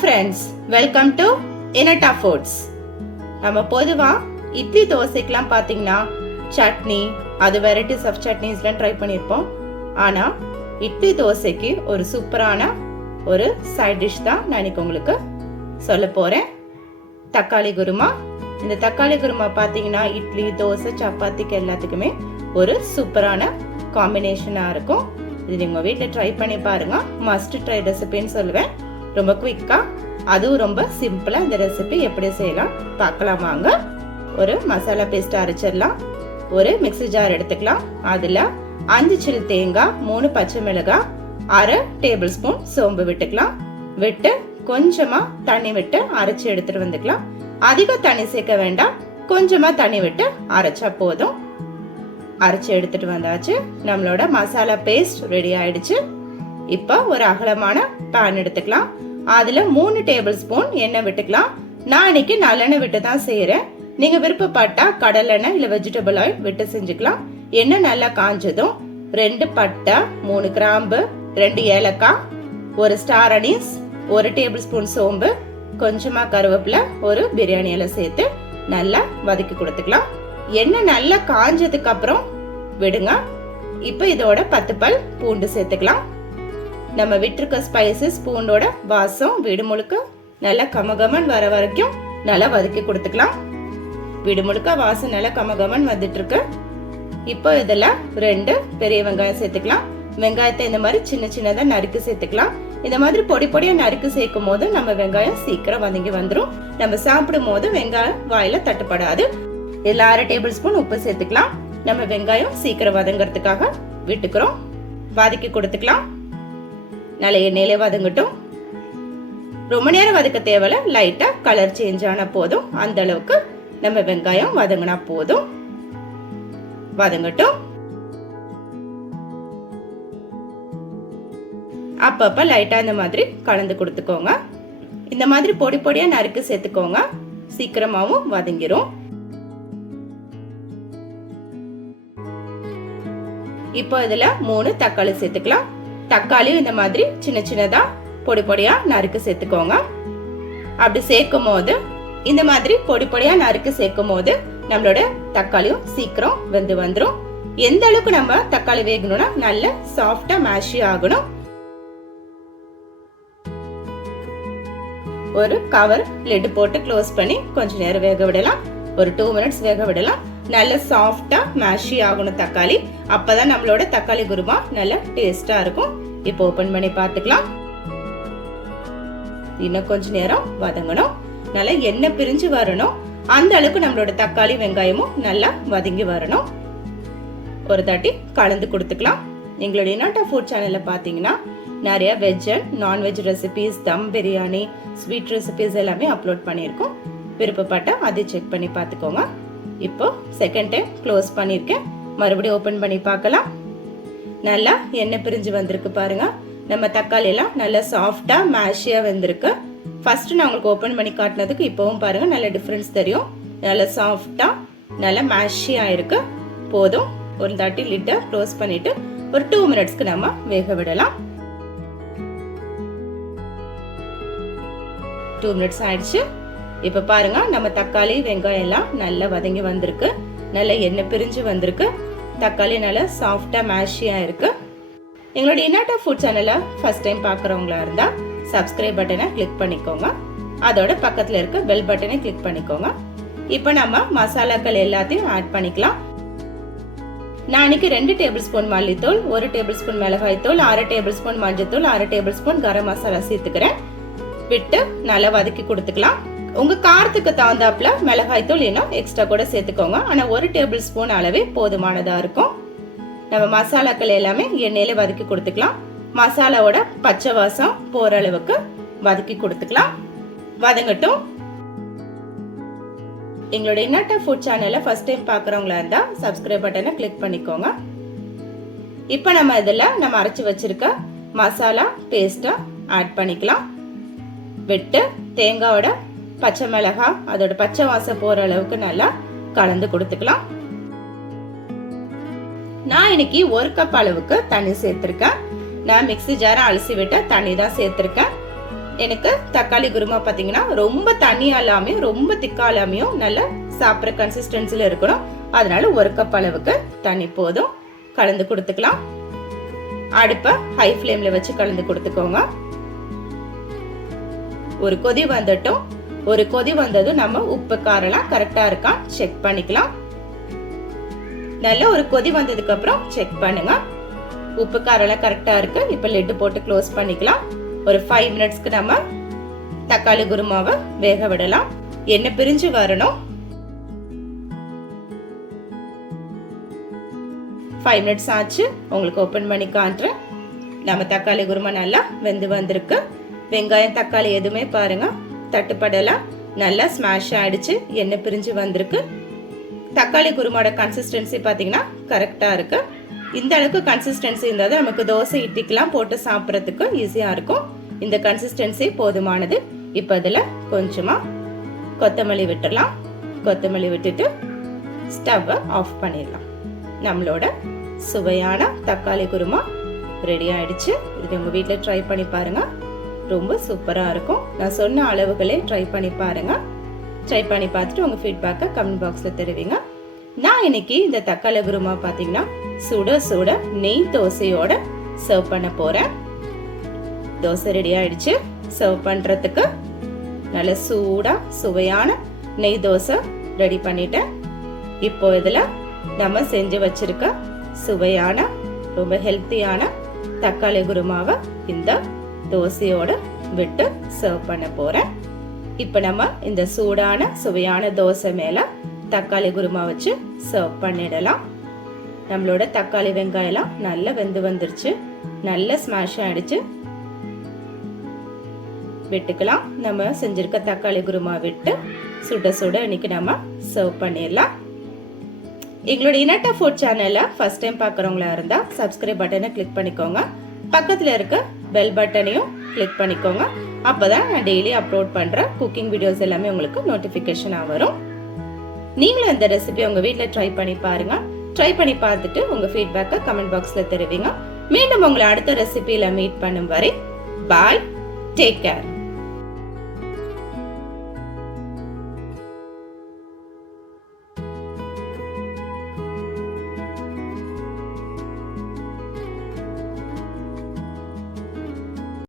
Friends, welcome to இனட்டா foods. நம்ம பொதுவா இட்லி தோசைக்கெல்லாம் பார்த்தீங்கன்னா சட்னி, அது வெரைட்டிஸ் ஆஃப் சட்னிஸ்லாம் ட்ரை பண்ணியிருப்போம். ஆனால் இட்லி தோசைக்கு ஒரு சூப்பரான ஒரு சைட் டிஷ் தான் நான் இன்னைக்கு உங்களுக்கு சொல்ல போகிறேன். தக்காளி குருமா. இந்த தக்காளி குருமா பார்த்தீங்கன்னா இட்லி, தோசை, சப்பாத்திக்கு எல்லாத்துக்குமே ஒரு சூப்பரான காம்பினேஷனாக இருக்கும். இது நீங்கள் வீட்டில் ட்ரை பண்ணி பாருங்க. மஸ்ட் ட்ரை ரெசிபின்னு சொல்லுவேன். ரொம்ப குயிக்காக, அதுவும் ரொம்ப சிம்பிளாக இந்த ரெசிபி எப்படி செய்யலாம் பார்க்கலாம் வாங்க. ஒரு மசாலா பேஸ்ட் அரைச்சிடலாம். ஒரு மிக்ஸி ஜார் எடுத்துக்கலாம். அதில் 5 சில்லு தேங்காய், 3 பச்சை மிளகாய், 1/2 டேபிள் ஸ்பூன் சோம்பு விட்டுக்கலாம். விட்டு கொஞ்சமாக தண்ணி விட்டு அரைச்சி எடுத்துட்டு வந்துக்கலாம். அதிக தண்ணி சேர்க்க வேண்டாம், கொஞ்சமாக தண்ணி விட்டு அரைச்சா போதும். அரைச்சி எடுத்துட்டு வந்தாச்சு. நம்மளோட மசாலா பேஸ்ட் ரெடி ஆயிடுச்சு. இப்போ ஒரு அகலமான பேன் எடுத்துக்கலாம். அதில் 3 டேபிள் ஸ்பூன் எண்ணெய் விட்டுக்கலாம். நான் இன்னைக்கு நல்லெண்ணெய் விட்டு தான் செய்கிறேன். நீங்கள் விருப்பப்பட்டா கடலெண்ணெய் இல்லை வெஜிடபிள் ஆயில் விட்டு செஞ்சுக்கலாம். எண்ணெய் நல்லா காஞ்சதும் 2 பட்டை, 3 கிராம்பு, 2 ஏலக்காய், 1 ஸ்டார் அனீஸ், 1 டேபிள் ஸ்பூன் சோம்பு, கொஞ்சமாக கருவேப்பிலை, ஒரு பிரியாணி இலை சேர்த்து நல்லா வதக்கி கொடுத்துக்கலாம். எண்ணெய் நல்லா காஞ்சதுக்கு அப்புறம் விடுங்க. இப்போ இதோட 10 பல் பூண்டு சேர்த்துக்கலாம். நம்ம விட்டுருக்க ஸ்பைசஸ், பூண்டோட வாசம் வீடு முழுக்க நல்லா கமகமன் வர வரைக்கும் நல்லா வதக்கி கொடுத்துக்கலாம். வீடு முழுக்க வாசம் நல்லா கமகமன் வந்துட்டு இருக்கு. இப்போ இதில் 2 பெரிய வெங்காயம் சேர்த்துக்கலாம். வெங்காயத்தை இந்த மாதிரி சின்ன சின்னதாக நறுக்கு சேர்த்துக்கலாம். இந்த மாதிரி பொடி பொடியாக நறுக்கு சேர்க்கும் போது நம்ம வெங்காயம் சீக்கிரம் வதங்கி வந்துடும். நம்ம சாப்பிடும் போது வெங்காயம் வாயில தட்டுப்படாது. இதில் 1/2 டேபிள் ஸ்பூன் உப்பு சேர்த்துக்கலாம். நம்ம வெங்காயம் சீக்கிரம் வதங்கிறதுக்காக விட்டுக்கிறோம். வதக்கி கொடுத்துக்கலாம். நல்ல எண்ணெயிலே வதங்கட்டும். ரொம்ப நேரம் வதக்க தேவையில்ல, லைட்டா கலர் சேஞ்ச் ஆன போதும். அந்த அளவுக்கு நம்ம வெங்காயம் வதங்கினா போதும். வதங்கட்டும். அப்பப்ப லைட்டா இந்த மாதிரி கலந்து கொடுத்துக்கோங்க. இந்த மாதிரி பொடி பொடியா நறுக்கு சேர்த்துக்கோங்க. சீக்கிரமாவும் வதங்கிரும். இப்போ இதுல 3 தக்காளி சேர்த்துக்கலாம். தக்காளியும் இந்த மாதிரி சின்ன சின்னதா பொடி பொடியா நறுக்கு சேர்த்துக்கோங்க. அப்படி சேர்க்கும் போது, இந்த மாதிரி பொடி பொடியா நறுக்கு சேர்க்கும் போது நம்மளோட தக்காளியும் சீக்கிரம் வெந்து வந்துடும். எந்த அளவுக்கு நம்ம தக்காளி வேகணும்னா நல்ல சாஃப்டா மேஷி ஆகணும். ஒரு கவர் லிட் போட்டு க்ளோஸ் பண்ணி கொஞ்ச நேரம் வேக விடலாம். ஒரு 2 மினிட்ஸ் வேக விடலாம். நல்ல சாஃப்டா மேஷி ஆகணும் தக்காளி. அப்பதான் நம்மளோட தக்காளி குருமா நல்ல டேஸ்டா இருக்கும். இப்போ ஓபன் பண்ணி பார்த்துக்கலாம். இன்னும் கொஞ்ச நேரம் வதங்கணும். நல்லா எண்ணெய் பிரிஞ்சு வரணும். அந்த அளவுக்கு நம்மளோட தக்காளி வெங்காயமும் நல்லா வதங்கி வரணும். ஒரு தாட்டி கலந்து கொடுத்துக்கலாம். எங்களுடைய இனட்டா ஃபுட் சேனல்ல பாத்தீங்கன்னா நிறைய veg and non veg recipes, them biryani, sweet recipes எல்லாமே அப்லோட் பண்ணியிருக்கோம். விருப்பப்பட்டா அதை செக் பண்ணி பார்த்துக்கோங்க. இப்போ செகண்ட் டைம் க்ளோஸ் பண்ணியிருக்கேன். மறுபடியும் ஓபன் பண்ணி பார்க்கலாம். நல்லா எண்ணெய் பிரிஞ்சு வந்திருக்கு பாருங்க. நம்ம தக்காளி எல்லாம் நல்லா சாஃப்டா மேஷியா வந்திருக்கு. ஃபர்ஸ்ட் நான் உங்களுக்கு ஓபன் பண்ணி காட்டினதுக்கு இப்பவும் பாருங்க நல்ல டிஃபரன்ஸ் தெரியும். நல்லா சாஃப்டா நல்லா மேஷியா இருக்கு. போதும். ஒரு தாட்டி லிட்டை க்ளோஸ் பண்ணிட்டு ஒரு 2 மினிட்ஸ்க்கு நம்ம வேக விடலாம். 2 மினிட்ஸ் ஆயிடுச்சு. இப்ப பாருங்க நம்ம தக்காளி வெங்காயம் எல்லாம் நல்லா வதங்கி வந்திருக்கு. நல்ல எண்ணெய் பிரிஞ்சு வந்திருக்கு. தக்காளி நல்லா சாஃப்டா மேஷியா இருக்கு. எங்களுடைய இனட்டா ஃபுட் சேனலை ஃபர்ஸ்ட் டைம் பார்க்குறவங்களா இருந்தா சப்ஸ்கிரைப் பட்டனை கிளிக் பண்ணிக்கோங்க. அதோட பக்கத்துல இருக்க பெல் பட்டனை கிளிக் பண்ணிக்கோங்க. இப்போ நம்ம மசாலாக்கள் எல்லாத்தையும் ஆட் பண்ணிக்கலாம். நான் இன்னைக்கு 2 டேபிள் ஸ்பூன் மல்லித்தூள், 1 டேபிள் ஸ்பூன் மிளகாய் தூள், 1/2 டேபிள் ஸ்பூன் மஞ்சத்தூள், 1/2 டேபிள் ஸ்பூன் கரம் மசாலா சேர்த்துக்கிறேன். விட்டு நல்லா வதக்கி கொடுத்துக்கலாம். உங்க காரத்துக்கு தகுந்தாப்புல மிளகாய் தூள் இன்னும் எக்ஸ்ட்ரா கூட சேர்த்துக்கோங்க. ஆனா 1 டேபிள் ஸ்பூன் அளவே போதுமானதா இருக்கும். நம்ம மசாலாக்கள் எல்லாமே எண்ணெயில வதக்கி கொடுத்துக்கலாம். மசாலாவோட பச்சை வாசம் போற அளவுக்கு வதக்கி கொடுத்துக்கலாம். வதங்கட்டும். எங்களோட இனட்டா ஃபுட் சேனலை ஃபர்ஸ்ட் டைம் பார்க்குறவங்களா இருந்தா சப்ஸ்கிரைப் பட்டனை கிளிக் பண்ணிக்கோங்க. இப்போ நம்ம இதில் நம்ம அரைச்சி வச்சிருக்க மசாலா பேஸ்ட்டை ஆட் பண்ணிக்கலாம். விட்டு தேங்காயோட பச்சை மிளகாய் அதோட பச்சை வாசம் போற அளவுக்கு நல்லா கலந்து கொடுத்துக்கலாம். நான் இன்னைக்கு 1 கப் அளவுக்கு தண்ணி சேர்த்திருக்கேன். நான் மிக்ஸி ஜாரை அலசி விட்ட தண்ணி தான் சேர்த்திருக்கேன். எனக்கு தக்காளி குருமா பாத்தீங்கன்னா ரொம்ப தண்ணியா இல்லாமையும் ரொம்ப திக்கா இல்லாமையும் நல்ல சாப்பிட்ற கன்சிஸ்டன்சில இருக்கணும். அதனால 1 கப் அளவுக்கு தண்ணி போதும். கலந்து கொடுத்துக்கலாம். அடுப்பை ஹை ஃப்ளேம்ல வச்சு கலந்து கொடுத்துக்கோங்க. ஒரு கொதி வந்துட்டும். ஒரு கொதி வந்ததும் நம்ம உப்பு காரெல்லாம் கரெக்டா இருக்கா செக் பண்ணிக்கலாம். நல்ல ஒரு கொதி வந்ததுக்கு அப்புறம் செக் பண்ணுங்க. உப்பு காரெல்லாம் கரெக்டா இருக்கு. இப்ப லிட் போட்டு க்ளோஸ் பண்ணிக்கலாம். ஒரு 5 மினிட்ஸ்க்கு நம்ம தக்காளி குருமாவை வேக விடலாம். எண்ணெய் பிரிஞ்சு வரணும். 5 மினிட்ஸ் ஆச்சு. உங்களுக்கு ஓபன் பண்ணி காட்டுறேன். நம்ம தக்காளி குருமா நல்லா வெந்து வந்திருக்கு. வெங்காயம் தக்காளி எதுவுமே பாருங்க தட்டுப்படலாம். நல்லா ஸ்மாஷ் ஆயிடுச்சு. எண்ணெய் பிரிஞ்சு வந்திருக்கு. தக்காளி குருமாவோட கன்சிஸ்டன்சி பாத்தீங்கன்னா கரெக்டா இருக்கு. இந்த அளவுக்கு கன்சிஸ்டன்சி இருந்தால் நமக்கு தோசை இட்லிக்கெல்லாம் போட்டு சாப்பிட்றதுக்கு ஈஸியா இருக்கும். இந்த கன்சிஸ்டன்சி போதுமானது. இப்போ அதில் கொஞ்சமா கொத்தமல்லி விட்டுடலாம். கொத்தமல்லி விட்டுட்டு ஸ்டவ்வை ஆஃப் பண்ணிடலாம். நம்மளோட சுவையான தக்காளி குருமா ரெடி ஆயிடுச்சு. இது உங்க வீட்டில் ட்ரை பண்ணி பாருங்க. ரொம்ப சூப்பரா இருக்கும். நான் சொன்ன அளவுகளே ட்ரை பண்ணி பாருங்க. ட்ரை பண்ணி பார்த்துட்டு உங்க ஃபீட்பேக்கை கமெண்ட் பாக்ஸ்ல தெரிவிங்க. நான் இன்னைக்கு இந்த தக்காளி குருமா பாத்தீங்கன்னா சுட சுட நெய் தோசையோட சர்வ் பண்ண போறேன். தோசை ரெடி ஆயிடுச்சு. சர்வ் பண்றதுக்கு நல்ல சூடா சுவையான நெய் தோசை ரெடி பண்ணிட்டேன். இப்போ இதுல நம்ம செஞ்சு வச்சிருக்க சுவையான ரொம்ப ஹெல்த்தியான தக்காளி குருமாவை இந்த தோசையோட விட்டு சர்வ் பண்ண போறேன். இப்ப நம்ம இந்த சூடான சுவையான தோசை மேல தக்காளி குருமா வச்சு சர்வ் பண்ணிடலாம். நம்மளோட தக்காளி வெங்காயம் நல்லா வெந்து வந்துருச்சு. நல்ல ஸ்மாஷ் ஆயிடுச்சு. விட்டுக்கலாம். நம்ம செஞ்சிருக்க தக்காளி குருமா விட்டு சுட சுட இன்னைக்கு நம்ம சர்வ் பண்ணிடலாம். எங்களோட இனட்டா ஃபுட் சேனலை ஃபர்ஸ்ட் டைம் பார்க்குறவங்களா இருந்தா சப்ஸ்கிரைப் பட்டனை கிளிக் பண்ணிக்கோங்க. பக்கத்தில் இருக்க பெல் பட்டனையும் கிளிக் பண்ணிக்கோங்க. அப்போதான் நான் டெய்லி அப்லோட் பண்ற குக்கிங் வீடியோஸ் எல்லாமே உங்களுக்கு நோட்டிஃபிகேஷனாக வரும். நீங்களும் இந்த ரெசிபி உங்க வீட்டில் ட்ரை பண்ணி பாருங்க. ட்ரை பண்ணி பார்த்துட்டு உங்க ஃபீட்பேக்கை கமெண்ட் பாக்ஸ்ல தெரிவிங்க. மீண்டும் உங்களை அடுத்த ரெசிபியில மீட் பண்ணும் வரை பாய். Take care.